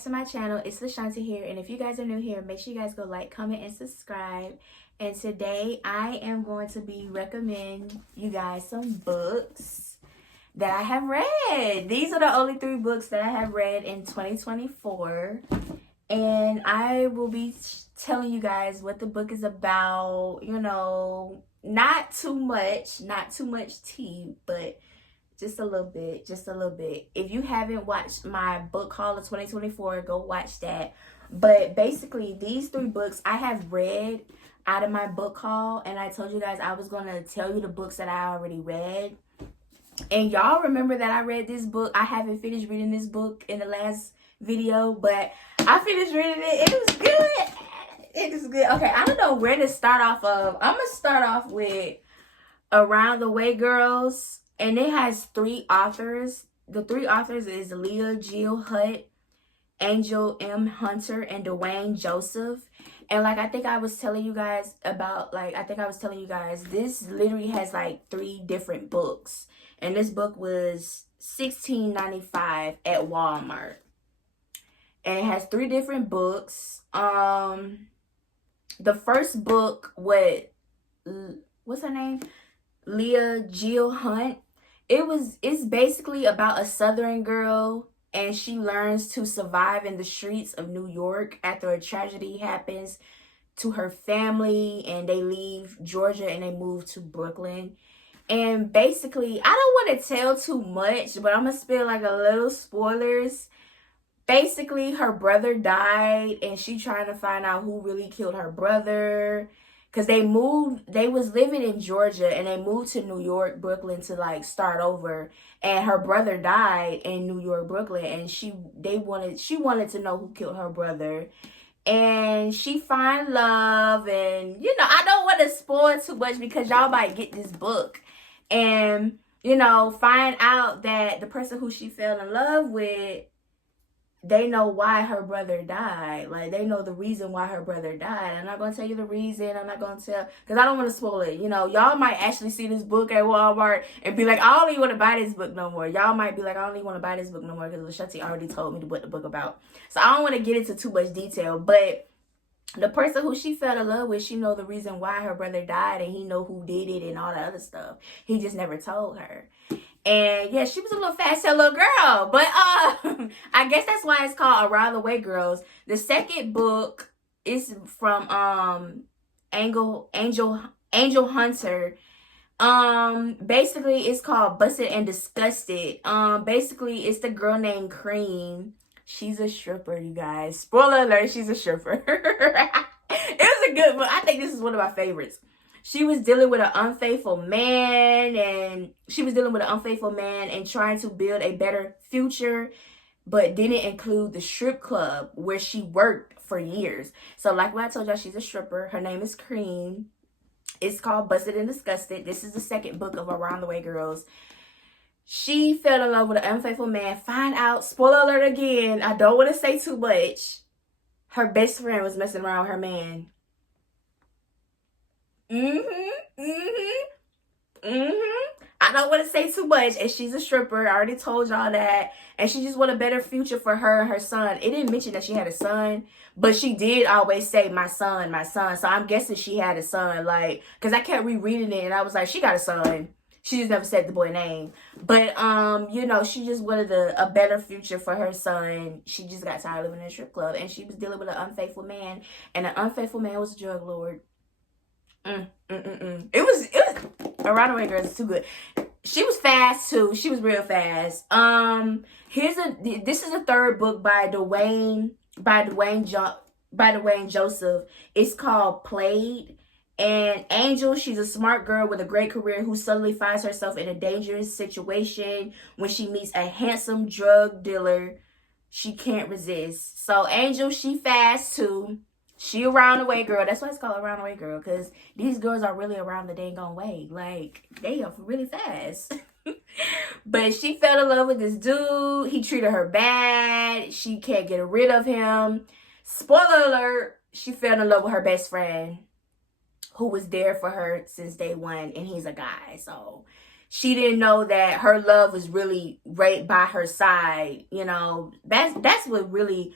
back to my channel. It's LaShanta here, and if you guys are new here, make sure you guys go like, comment, and subscribe. And today I am going to be recommending you guys some books that I have read. These are the only 3 books that I have read in 2024, and I will be telling you guys what the book is about. You know, not too much tea, but just a little bit. If you haven't watched my book haul of 2024, go watch that. But basically, these 3 books I have read out of my book haul, and I told you guys I was going to tell you the books that I already read. And y'all remember that I read this book. I haven't finished reading this book in the last video, but I finished reading it. It was good. It is good. Okay, I don't know where to start off of. I'm going to start off with Around the Way Girls. And it has 3 authors. The 3 authors is Leah Jill Hutt, Angel M. Hunter, and Dwayne Joseph. And like I think I was telling you guys, this literally has like 3 different books. And this book was $16.95 at Walmart. And it has 3 different books. The first book with, what's her name? Leah Jill Hunt. It's basically about a Southern girl, and she learns to survive in the streets of New York after a tragedy happens to her family, and they leave Georgia and they move to Brooklyn. And basically, I don't want to tell too much, but I'm gonna spill like a little spoilers. Basically, her brother died, and she trying to find out who really killed her brother. Because they was living in Georgia, and they moved to New York, Brooklyn to like start over. And her brother died in New York, Brooklyn, and she wanted to know who killed her brother. And she find love, and you know, I don't want to spoil too much because y'all might get this book. And, you know, find out that the person who she fell in love with, they know why her brother died. Like, they know the reason why her brother died. I'm not going to tell you the reason. I'm not going to tell, because I don't want to spoil it. You know, y'all might actually see this book at Walmart and be like, I don't even want to buy this book no more. Y'all might be like, I don't even want to buy this book no more because LaShanta already told me what the book about. So I don't want to get into too much detail. But the person who she fell in love with, she know the reason why her brother died, and he know who did it and all that other stuff. He just never told her. And yeah, she was a little fast little girl. But I guess that's why it's called Around the Way Girls. The second book is from Angel Hunter. Basically it's called Busted and Disgusted. Basically it's the girl named Cream. She's a stripper, you guys. Spoiler alert, she's a stripper. It was a good book. I think this is one of my favorites. She was dealing with an unfaithful man, and trying to build a better future, but didn't include the strip club where she worked for years. So like what I told y'all, she's a stripper. Her name is Cream. It's called Busted and Disgusted. This is the second book of Around the Way Girls. She fell in love with an unfaithful man. Find out, spoiler alert again, I don't want to say too much, her best friend was messing around with her man. I don't want to say too much, and she's a stripper. I already told y'all that. And she just want a better future for her and her son. It didn't mention that she had a son, but she did always say, my son, my son. So I'm guessing she had a son, like, because I kept rereading it, and I was like, she got a son. She just never said the boy name. But, you know, she just wanted a better future for her son. She just got tired of living in a strip club, and she was dealing with an unfaithful man, and the unfaithful man was a drug lord. It was Around the Way Girls is too good. She was fast too. She was real fast. This is the third book by Dwayne Joseph. It's called Played. And Angel, she's a smart girl with a great career who suddenly finds herself in a dangerous situation when she meets a handsome drug dealer she can't resist. So Angel, she fast too. She around the way girl. That's why it's called Around the Way Girl, because these girls are really around the dang on way. Like, they are really fast. But she fell in love with this dude. He treated her bad. She can't get rid of him. Spoiler alert, she fell in love with her best friend, who was there for her since day one, and he's a guy. So she didn't know that her love was really right by her side. You know, that's what really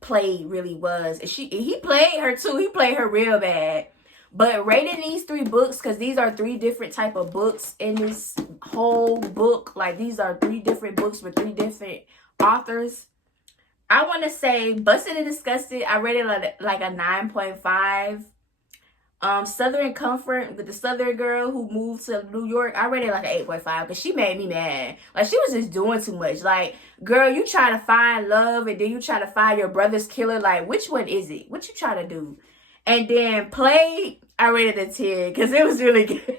Play really was. And he played her too. He played her real bad. But rating these 3 books, because these are 3 different type of books in this whole book. Like, these are 3 different books with 3 different authors. I want to say Busted and Disgusted, I rated like a 9.5. Southern Comfort, with the Southern girl who moved to New York, I rated like an 8.5 because she made me mad. Like, she was just doing too much. Like, girl, you try to find love and then you try to find your brother's killer. Like, which one is it? What you trying to do? And then Play, I rated a 10 because it was really good.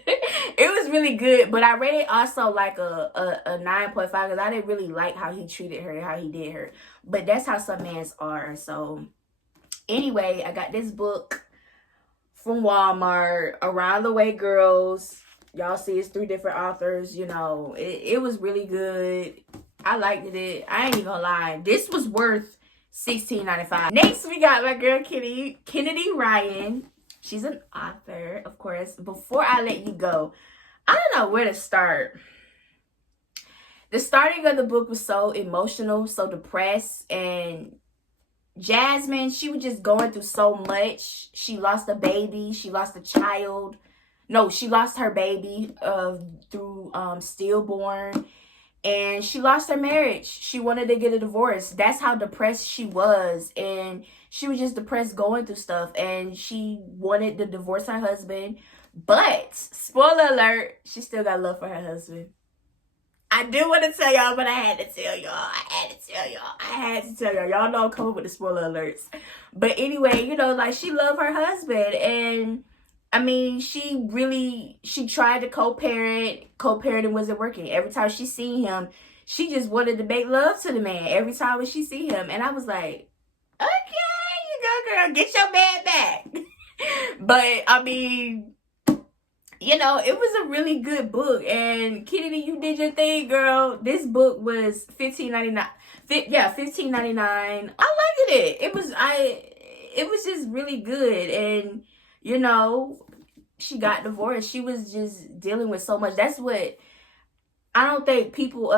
It was really good, but I rated also like a 9.5 because I didn't really like how he treated her, how he did her. But that's how some mans are. So anyway, I got this book from Walmart, Around the Way Girls. Y'all see it's 3 different authors. You know, it was really good. I liked it. I ain't even gonna lie. This was worth $16.95. Next, we got my girl Kennedy Ryan. She's an author, of course. Before I let you go, I don't know where to start. The starting of the book was so emotional, so depressed, and Jasmine, she was just going through so much. She lost a baby. She lost a child. No, she lost her baby through stillborn. And she lost her marriage. She wanted to get a divorce. That's how depressed she was. And she was just depressed going through stuff. And she wanted to divorce her husband. But, spoiler alert, she still got love for her husband. I do want to tell y'all, but I had to tell y'all. I had to tell y'all. Y'all know I'm coming with the spoiler alerts. But anyway, you know, like, she loved her husband. And I mean, she tried to co-parent. Co-parenting wasn't working. Every time she seen him, she just wanted to make love to the man every time when she see him. And I was like, okay, you go, girl, get your man back. But I mean, you know, it was a really good book. And Kennedy, you did your thing, girl. This book was $15.99. Yeah, $15.99. I liked it. It was just really good. And you know, she got divorced. She was just dealing with so much. That's why I don't think people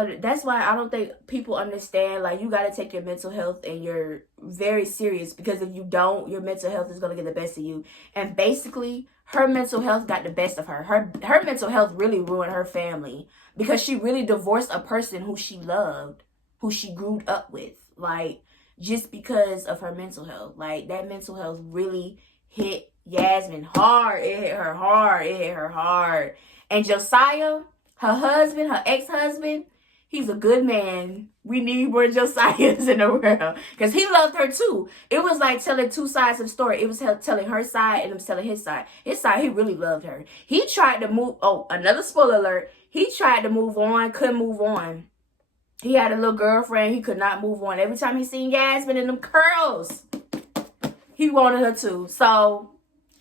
understand, like, you got to take your mental health and you're very serious, because if you don't, your mental health is going to get the best of you. And basically, her mental health got the best of her. Her mental health really ruined her family, because she really divorced a person who she loved, who she grew up with, like, just because of her mental health. Like, that mental health really hit Yasmin hard. It hit her hard. And Josiah, her husband, her ex-husband, he's a good man. We need more Josiahs in the world, because he loved her too. It was like telling 2 sides of the story. It was telling her side and him telling his side. His side, he really loved her. He tried to move. Oh, another spoiler alert. He tried to move on, couldn't move on. He had a little girlfriend. He could not move on. Every time he seen Yasmin in them curls, he wanted her too. So,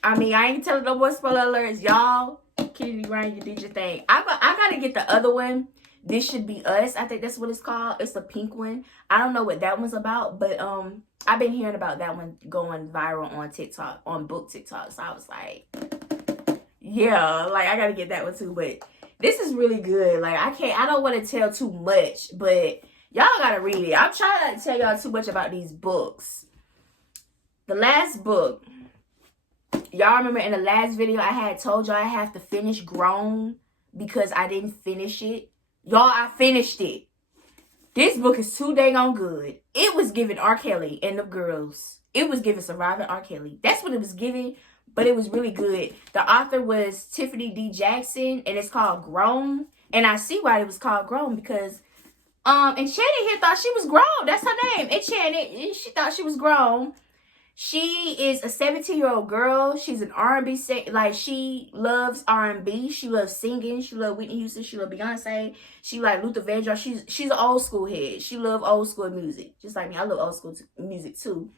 I mean, I ain't telling no more spoiler alerts. Y'all, Kennedy Ryan, you did your thing. I got to get the other one. This Should Be Us. I think that's what it's called. It's the pink one. I don't know what that one's about, but I've been hearing about that one going viral on TikTok, on book TikTok. So I was like, yeah, like, I got to get that one too. But this is really good. Like, I don't want to tell too much, but y'all got to read it. I'm trying not to tell y'all too much about these books. The last book, y'all remember in the last video, I had told y'all I have to finish Grown because I didn't finish it. Y'all, I finished it. This book is too dang on good. It was giving R. Kelly and the girls. It was giving Surviving R. Kelly. That's what it was giving, but it was really good. The author was Tiffany D. Jackson, and it's called Grown. And I see why it was called Grown, because Enchanted here thought she was grown. That's her name, Enchanted. She thought she was grown. She is a 17-year-old girl. She's an R&B singer. Like, she loves R&B. She loves singing. She loves Whitney Houston. She loves Beyonce. She like Luther Vandross. She's an old school head. She loves old school music. Just like me. I love old school music too.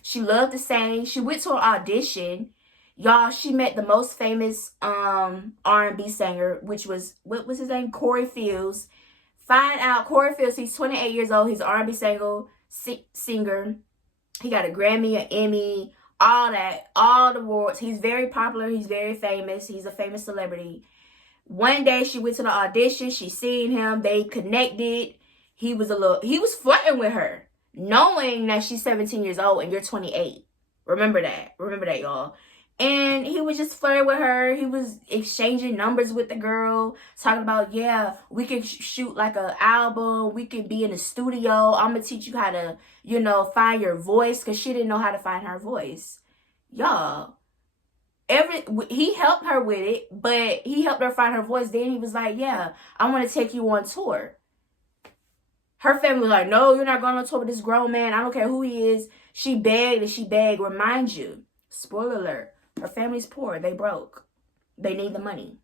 She loved to sing. She went to an audition. Y'all, she met the most famous R&B singer, which was, what was his name? Corey Fields. Find out Corey Fields, he's 28 years old. He's an R&B singer. He got a Grammy, an Emmy, all that, all the awards. He's very popular. He's very famous. He's a famous celebrity. One day she went to the audition. She seen him. They connected. He was flirting with her. knowing that she's 17 years old and you're 28. Remember that. Remember that, y'all. And he was just flirting with her. He was exchanging numbers with the girl, talking about, yeah, we can shoot like an album. We can be in the studio. I'm going to teach you how to, you know, find your voice, because she didn't know how to find her voice. Y'all, he helped her with it, but he helped her find her voice. Then he was like, yeah, I want to take you on tour. Her family was like, no, you're not going on tour with this grown man. I don't care who he is. She begged and she begged. Remind you, spoiler alert, her family's poor. They broke. They need the money.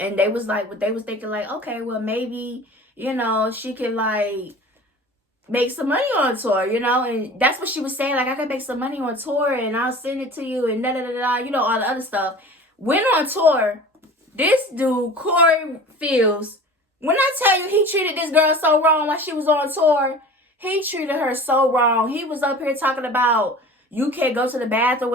And they was like, what they was thinking, like, okay, well, maybe, you know, she could, like, make some money on tour, you know? And that's what she was saying. Like, I could make some money on tour and I'll send it to you and da-da-da-da, you know, all the other stuff. Went on tour. This dude, Corey Fields, when I tell you he treated this girl so wrong while she was on tour, he treated her so wrong. He was up here talking about, you can't go to the bathroom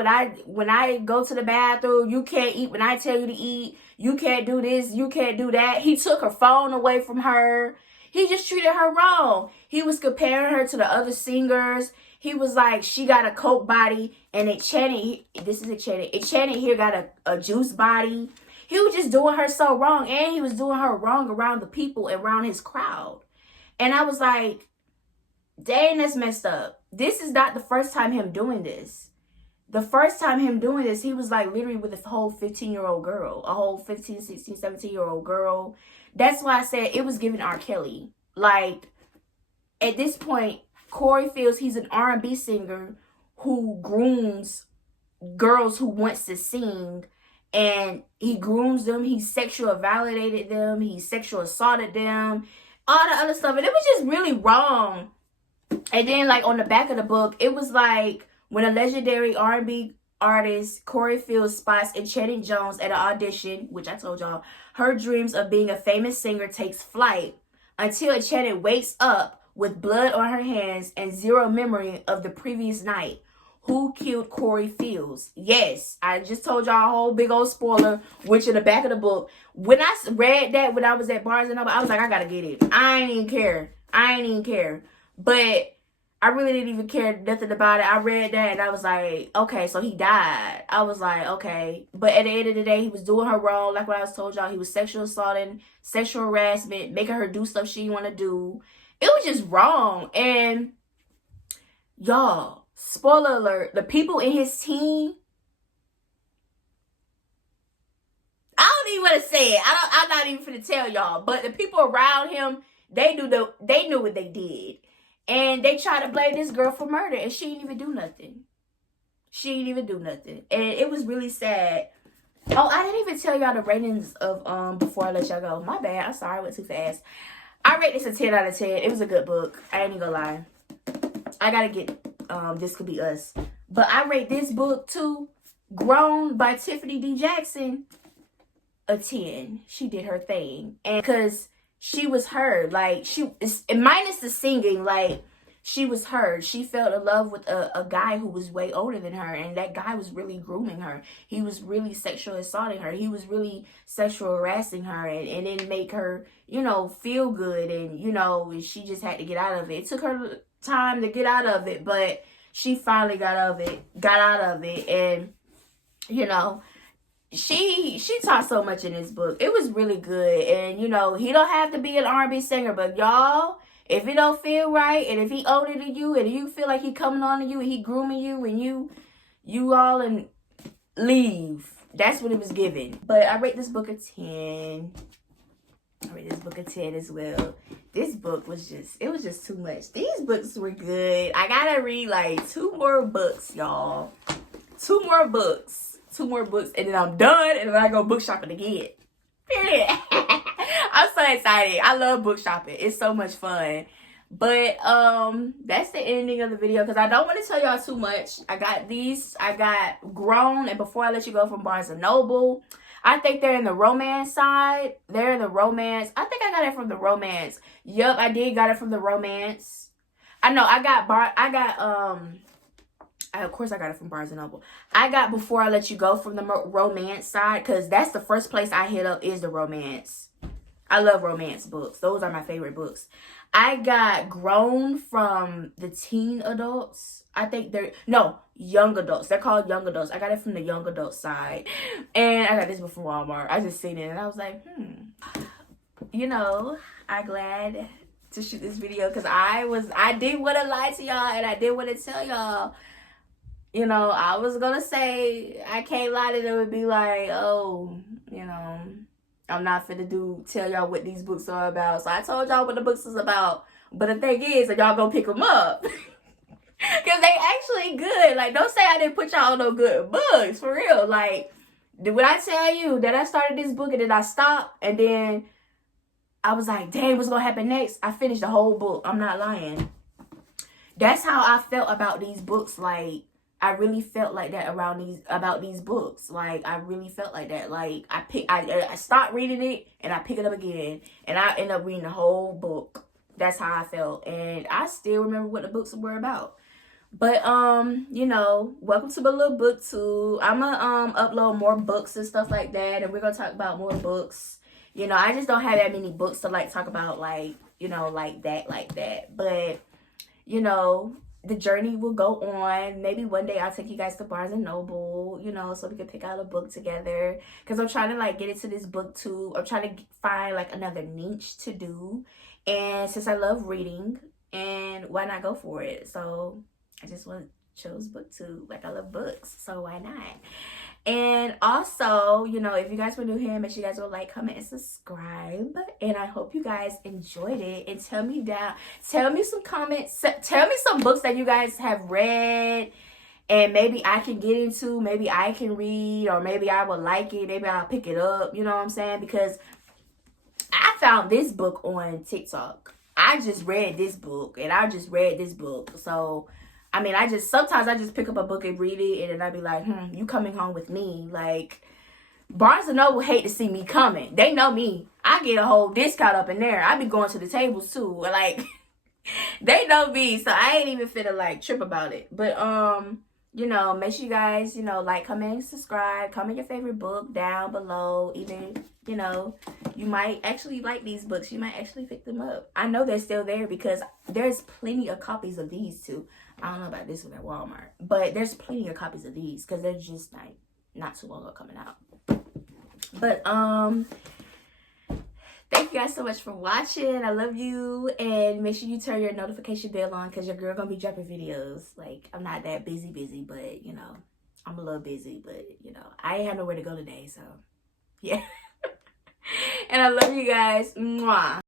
when I go to the bathroom. You can't eat when I tell you to eat. You can't do this. You can't do that. He took her phone away from her. He just treated her wrong. He was comparing her to the other singers. He was like, she got a coke body, and Channing, this is a Channing. Channing here got a juice body. He was just doing her so wrong, and he was doing her wrong around the people, around his crowd. And I was like, dang, that's messed up. This is not the first time him doing this. The first time him doing this, he was like literally with a whole 15-year-old girl. A whole 15, 16, 17-year-old girl. That's why I said it was giving R. Kelly. Like, at this point, Corey Fields, he's an R&B singer who grooms girls who wants to sing. And he grooms them. He sexual validated them. He sexual assaulted them. All the other stuff. And it was just really wrong. And then, like, on the back of the book, it was like, when a legendary R&B artist, Corey Fields, spots Enchanted Jones at an audition, which I told y'all, her dreams of being a famous singer takes flight until Enchanted wakes up with blood on her hands and zero memory of the previous night. Who killed Corey Fields? Yes, I just told y'all a whole big old spoiler, which in the back of the book. When I read that, when I was at Barnes & Noble, I was like, I gotta get it. I ain't even care. But I really didn't even care nothing about it. I read that and I was like, okay, so he died. I was like, okay. But at the end of the day, he was doing her wrong. Like what I was told y'all, he was sexual assaulting, sexual harassment, making her do stuff she didn't want to do. It was just wrong. And y'all, spoiler alert, the people in his team, I don't even want to say it. I'm not even finna tell y'all. But the people around him, they knew what they did. And they tried to blame this girl for murder, and she didn't even do nothing. And it was really sad. Oh, I didn't even tell y'all the ratings of Before I Let Y'all Go. My bad. I'm sorry. I went too fast. I rate this a 10 out of 10. It was a good book. I ain't even gonna lie. I gotta get This Could Be Us. But I rate this book, too, Grown by Tiffany D. Jackson, a 10. She did her thing. And because she was heard, like, minus the singing, like, she was heard. She fell in love with a guy who was way older than her, and that guy was really grooming her. He was really sexually assaulting her. He was really sexual harassing her, and it make her, you know, feel good, and, you know, she just had to get out of it. It took her time to get out of it, but she finally got out of it, and, you know, she taught so much in this book. It was really good. And, you know, he don't have to be an R&B singer, but y'all, if it don't feel right, and if he older than you, and you feel like he coming on to you, and he grooming you, and you all and leave. That's what it was given. But I rate this book a 10. I rate this book a 10 as well. This book was just too much. These books were good. I gotta read like 2 more books, y'all. 2 more books, and then I'm done, and then I go book shopping again. Period. I'm so excited. I love book shopping. It's so much fun. But that's the ending of the video, because I don't want to tell y'all too much. I got Grown and Before I Let You Go from Barnes & Noble. I think they're in the romance side. They're in the romance. I think I got it from the romance. Yup, I did got it from the romance. I know of course I got it from Barnes & Noble. I got Before I Let You Go from the romance side, because that's the first place I hit up is the romance. I love romance books. Those are my favorite books. I got Grown from the teen adults. I think they're, no, young adults. They're called young adults. I got it from the young adult side. And I got this book from Walmart. I just seen it and I was like, you know, I'm glad to shoot this video because I didn't want to lie to y'all and I didn't want to tell y'all. You know, I was gonna say, I can't lie to them and be like, oh, you know, I'm not finna tell y'all what these books are about. So I told y'all what the books is about. But the thing is, y'all gonna pick them up. Because they actually good. Like, don't say I didn't put y'all on no good books. For real. Like, when I tell you that I started this book and then I stopped. And then I was like, dang, what's gonna happen next? I finished the whole book. I'm not lying. That's how I felt about these books. Like, I really felt like that about these books. Like, I really felt like that. Like, I stopped reading it and I pick it up again and I end up reading the whole book. That's how I felt, and I still remember what the books were about. But you know, welcome to my little booktube. I'm gonna upload more books and stuff like that, and we're gonna talk about more books. You know, I just don't have that many books to like talk about, like, you know, like that. But you know, the journey will go on. Maybe one day I'll take you guys to Barnes and Noble, you know, so we can pick out a book together. Because I'm trying to like get into this booktube. I'm trying to find like another niche to do. And since I love reading, and why not go for it? So I just chose booktube. Like, I love books, so why not? And also, you know, if you guys were new here, make sure you guys will like, comment, and subscribe. And I hope you guys enjoyed it. And tell me some comments, tell me some books that you guys have read and maybe I can get into, maybe I can read, or maybe I will like it, maybe I'll pick it up, you know what I'm saying? Because I found this book on TikTok. I just read this book, and I just read this book. So I mean, sometimes I just pick up a book and read it, and then I be like, you coming home with me? Like, Barnes and Noble hate to see me coming. They know me. I get a whole discount up in there. I be going to the tables too. Like, they know me, so I ain't even finna like trip about it. But you know, make sure you guys, you know, like, comment, and subscribe. Comment your favorite book down below. Even, you know, you might actually like these books. You might actually pick them up. I know they're still there because there's plenty of copies of these too. I don't know about this one at Walmart, but there's plenty of copies of these because they're just like not too long ago coming out. But thank you guys so much for watching. I love you, and make sure you turn your notification bell on because your girl gonna be dropping videos. Like, I'm not that busy, but you know, I'm a little busy, but you know, I ain't have nowhere to go today, so yeah. And I love you guys. Mwah.